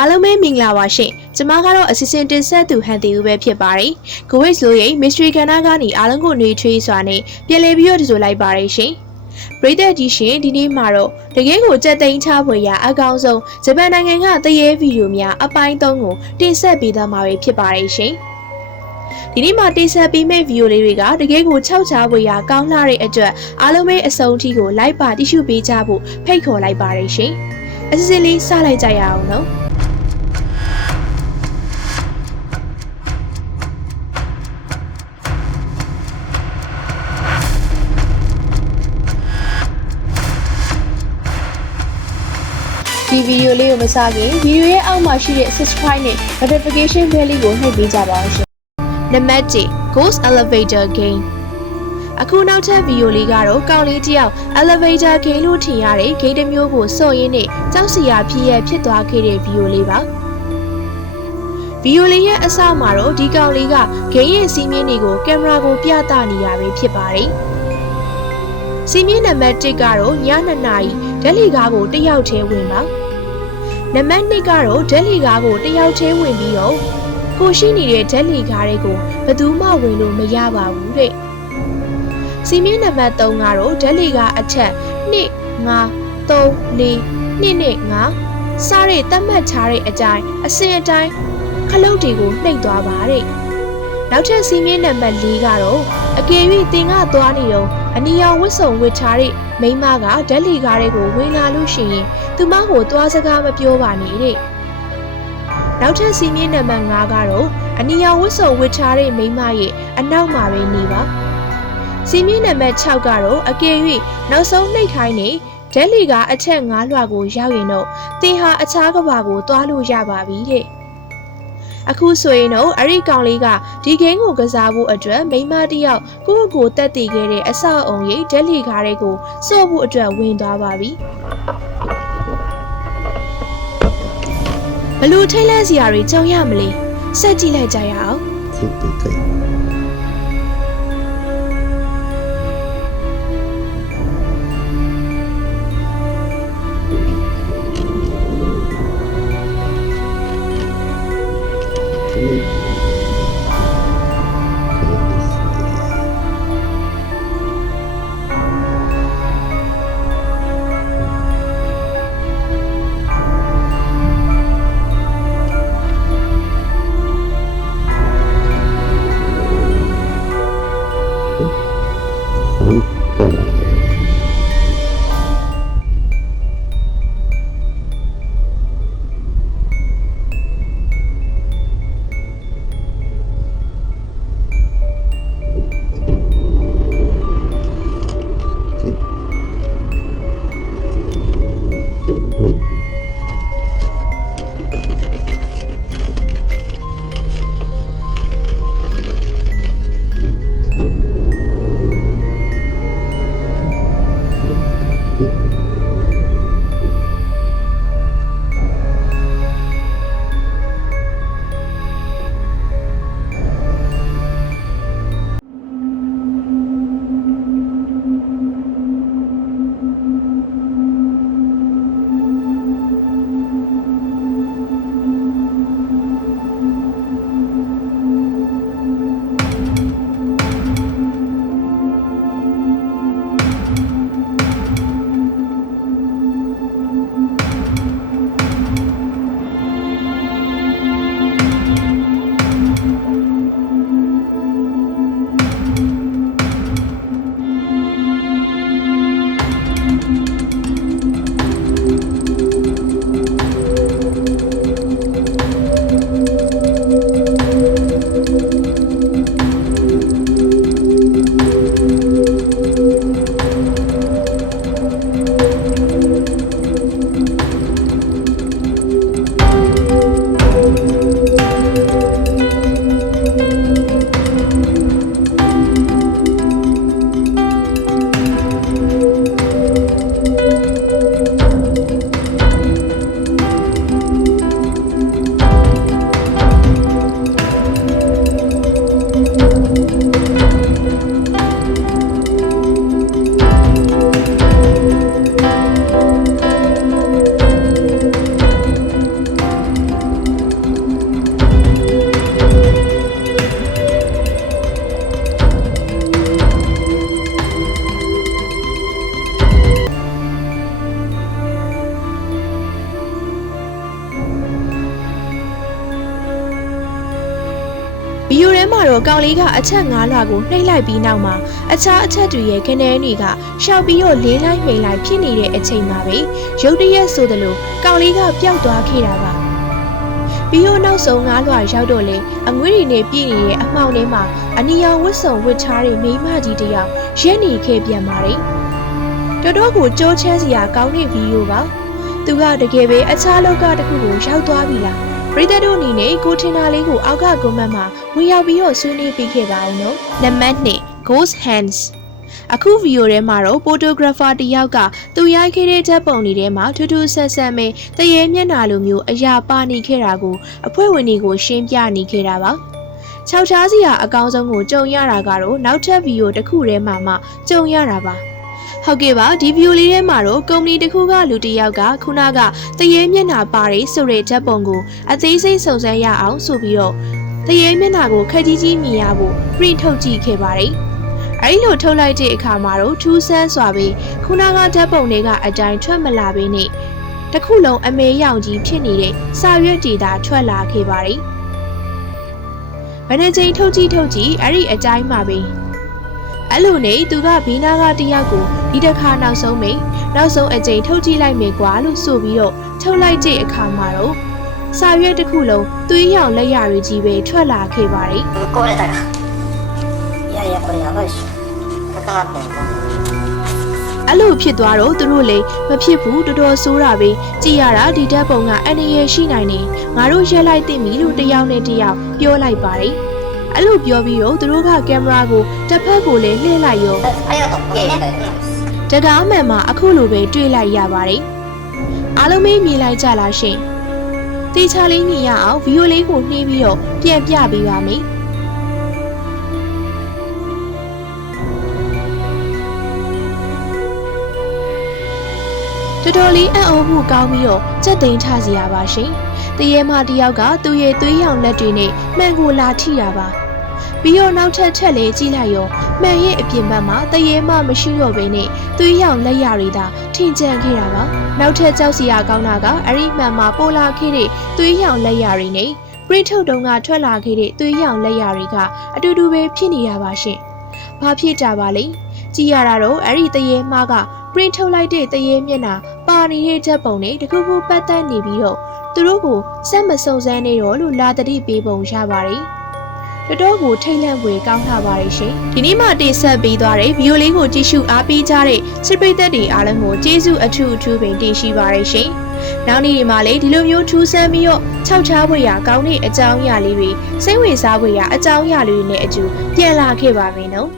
အားလုံးပဲမင်္ဂလာပါရှင်ကျမကတော့အစီအစဉ်တင်ဆက်သူဟန်တီဦးပဲဖြစ်ပါတယ်ကိုဝိတ်လို့ရင် mystery ကဏ္ဍကနေအားလုံးကိုနှွေးထွေးစွာနဲ့ပြန်လည်ပြီးတော့ကြိုလိုက်ပါတယ်ရှင်ပရိသတ်ကြီးရှင်ဒီနေ့မှာတော့တကယ်ကိုကြက်သိမ်းချဖွယ်ရာအကောင်းဆုံးဂျပန်နိုင်ငံကတရေဗီဒီယိုများအပိုင်း3ကိုတင်ဆက်ပေးသွားမှာဖြစ်ပါတယ်ရှင်ဒီနေ့မှာတင်ဆက်ပေးမယ့်ဗီဒီယိုလေးတွေကတကယ်ကို6ချားဖွယ်ရာကောင်းလာတဲ့အတွက်အားလုံးပဲအဆုံးအထိကိုလိုက်ပါတိရှိပေးကြဖို့ဖိတ်ခေါ်လိုက်ပါတယ်ရှင်အစီအစဉ်လေးစလိုက်ကြရအောင်နော်ဒီဗီဒီယိုလေးကိုမစခင်ဗီဒီယိုရဲ့အောက်မှာရှိတဲ့ subscribe နဲ့ notification bell လေးကိုနှိပ်ပေးကြပါဦးရှင်နံပါတ်1 Ghost Elevator Game အခုနောက်ထပ်ဗီဒီယိုလေးကတော့ကောင်လေးတစ်ယောက် elevator game လို့ထင်ရတဲ့ game တစ်မျိုးကိုစော့ရင်းနဲ့ကြောက်စရာဖြစ်သွားခဲ့တဲ့ဗီဒီယိုလေးပါဗီဒီယိုလေးရဲ့အစမှာတော့ဒီကောင်လေးက game ရဲ့စီးမြင်တွေကိုကင်မရာကိုပြသနေရပဲဖြစ်ပါတယ်စီးမြင်နံပါတ်1ကတော့ည2 နာရီဓာတ်လီကားကိုတစ်ယောက်တည်းဝင်ပါနံပါတ်2ကတော့ဓာတ်လီကားကိုတစ်ယောက်တည်းဝင်ပြီးတော့ကိုရှိနေတဲ့ဓာတ်လီကားတွေကိုဘယ်သူမှဝင်လို့မရပါဘူးတဲ့စီမင်းနံပါတ်3ကတော့ဓာတ်လီကားအချက်2 5 3 4 2နဲ့5စတဲ့သတ်မှတ်ထားတဲ့အတိုင်းအစဉ်အတိုင်းခလုတ်တွေကိုနှိပ်သွားပါတဲ့နောက်ထပ်စီမင်းနံပါတ်4ကတော့အကယ်၍တင်ကသွားနေတော့အနီရောင်ဝတ်စုံဝတ်ထားတဲ့မိန်းမကဓာတ်လီကားတွေကိုဝင်လာလို့ရှိရင်သူမကိုသွားစကားမပြောပါနဲ့တဲ့နောက်ထပ်စီမင်းနံပါတ်5ကတော့အနီရောင်ဝတ်စုံဝတ်ထားတဲ့မိန်းမရဲ့အနောက်မှာပဲနေပါစီမင်းနံပါတ်6ကတော့အကယ်၍နောက်ဆုံးနှိပ်ခိုင်းနေဓာတ်လီကားအချက်9လွှာကိုရောက်ရင်တော့သင်ဟာအခြားကဘာကိုသွားလို့ရပါပြီတဲ့အခုဆိုရင်တော့အဲ့ဒီကောင်လေးကဒီဂိမ်းကိုကစားဖို့အတွက်မိန်းမတစ်ယောက်ကိုယ့်ကိုယ်တက်တည်ခဲ့တဲ့အဆောက်အုံရဲ့ဓာတ်လီကားတွေကိုစော့ဖို့အတွက်ဝင်သွားပါပြီဘလို့ထိတ်လန့်စရာတွေကြုံရမလဲဆက်ကြည့်လိုက်ကြရအောင် မှာတော့ကောင်လေးကအချက်9လွှာကိုနှိပ်လိုက်ပြီးနောက်မှာအခြားအချက်တွေရဲ့ခနဲတွေကရှောက်ပြီးတော့လင်းလိုက်မိန်လိုက်ဖြစ်နေတဲ့အချိန်မှာပဲရုတ်တရက်ဆိုသလိုကောင်လေးကပျောက်သွားခဲ့တာပါပြီးတော့နောက်ဆုံး9လွှာရောက်တော့လေအငွေ့တွေနဲ့ပြည့်နေတဲ့အမှောင်ထဲမှာအနီရောင်ဝတ်စုံဝတ်ချားတဲ့မိန်းမကြီးတစ်ယောက်ရက်နေခဲ့ပြန်ပါတယ်တော်တော်ကိုကြောချမ်းစရာကောင်းတဲ့ဗီဒီယိုပါသူကတကယ်ပဲအခြားလောကတစ်ခုကိုရောက်သွားပြီလားပရိသတ်တို့အနေနဲ့ကိုထင်တာလေးကိုအောက်ကကွန်မန့်မှာဝင်ရောက်ပြီးတော့ဆွေးနွေးပေးခဲ့ပါအောင်နော်နံပါတ်2 Ghost Hands အခုဗီဒီယိုထဲမှာတော့ဖိုတိုဂရာဖာတစ်ယောက်ကသူရိုက်ခဲ့တဲ့ဓာတ်ပုံတွေထဲမှာထူးထူးဆန်းဆန်းပဲတရေမျက်နှာလိုမျိုးအရာပါနေခဲ့တာကိုအဖွဲ့ဝင်တွေကိုရှင်းပြနေခဲ့တာပါခြောက်ချားစီဟာအကောင်းဆုံးကိုကြုံရတာကတော့နောက်ထပ်ဗီဒီယိုတစ်ခုထဲမှာမှကြုံရတာပါဟုတ်ကဲ့ပါဒီဗီဒီယိုလေးထဲမှာတော့ကုမ္ပဏီတစ်ခုကလူတစ်ယောက်ကခုနကတရေမျက်နှာပါတယ်ဆိုတဲ့ဓာတ်ပုံကိုအသေးစိတ်စုံစမ်းရအောင်ဆိုပြီးတော့တရေမျက်နှာကိုခက်ကြီးကြီးမြင်ရဖို့ print ထုတ်ကြည့်ခဲ့ပါတယ်အဲဒီလိုထုတ်လိုက်တဲ့အခါမှာတော့ထူးဆန်းစွာပဲခုနကဓာတ်ပုံတွေကအတိုင်းထွက်မလာဘဲနဲ့တစ်ခုလုံးအမဲရောင်ကြီးဖြစ်နေတဲ့စာရွက်တွေသာထွက်လာခဲ့ပါတယ်ဘယ်နှကြိမ်ထုတ်ကြည့်အဲ့ဒီအတိုင်းမှာပဲအဲ့လိုနဲ့သူကဘီနာကတယောက်ကိုဒီတစ်ခါနောက်ဆုံးအကြိမ်ထုတ်ကြည့်လိုက်မယ်ကွာလို့ဆိုပြီးတော့ထုတ်လိုက်တဲ့အခါမှာတော့စာရွက်တစ်ခုလုံးသွေးရောင်လက်ရတွေကြီးပဲထွက်လာခဲ့ပါတယ်これだがこれやばいし高かったよအဲ့လိုဖြစ်သွားတော့သူတို့လည်းမဖြစ်ဘူးတော်တော်ဆိုးတာပဲကြည်ရတာဒီဓာတ်ပုံကအန္တရာယ်ရှိနိုင်နေငါတို့ရက်လိုက်သိပြီလို့တယောက်နဲ့တယောက်ပြောလိုက်ပါတယ်အဲ့လိုပြောပြီးတော့သူတို့ကကင်မရာကိုတစ်ဖက်ကိုလည်းလှည့်လိုက်ရောတကားမှန်မှာအခုလိုပဲတွေ့လိုက်ရပါတယ်အားလုံးပဲမြင်လိုက်ကြလားရှင်တေချာလေးမြင်ရအောင်ဗီဒီယိုလေးကိုနှီးပြီးတော့ပြန်ပြပေးပါမယ်တော်တော်လေးအံ့ဩမှုကောင်းပြီးတော့စက်သိမ်းထစီရပါရှင်တရေမတယောက်ကသူ့ရဲ့သွေးရောင်လက်တွေနဲ့မှန်ကိုလာထိတာပါပြီးတော့နောက်ထပ်ချက်လေးကြည့်လိုက်ရောမှန်ရဲ့အပြင်ဘက်မှာတရေမမရှိတော့ဘဲနဲ့သွေးရောင်လက်ရတွေသာထင်ကျန်ခဲ့တာပါနောက်ထပ်ကြောက်စရာကောင်းတာကအဲ့ဒီမှန်မှာပိုလာခဲ့တဲ့သွေးရောင်လက်ရတွေနဲ့ print ထုတ်တုံးကထွက်လာခဲ့တဲ့သွေးရောင်လက်ရတွေကအတူတူပဲဖြစ်နေတာပါရှင်ဘာဖြစ်ကြပါလဲကြည့်ရတာတော့အဲ့ဒီတရေမကprint ထုတ်လိုက်တဲ့တရေမျက်နှာပါနေတဲ့ဓာတ်ပုံတွေတခုခုပတ်သက်နေပြီးတော့သူတို့ကိုစက်မစုံစမ်းနေတော့လို့လာတတိပေးပုံရပါတယ်တော်တော်ကိုထိတ်လန့်ဖွယ်ကောင်းထားပါတယ်ရှင်ဒီနေ့မှတင်ဆက်ပေးသွားတဲ့ဗီဒီယိုလေးကိုကြည့်ရှုအားပေးကြတဲ့ချစ်ပိတ်သက်တွေအားလုံးကိုကျေးဇူးအထူးပင်တင်ရှိပါတယ်ရှင်နောက်နေ့ဒီမှာလည်းဒီလိုမျိုးထူးဆန်းပြီးတော့ခြောက်ချားဖွယ်ရာကောင်းတဲ့အကြောင်းအရာလေးတွေစိတ်ဝင်စားဖွယ်ရာအကြောင်းအရာလေးတွေနဲ့အတူပြန်လာခဲ့ပါမယ်နော်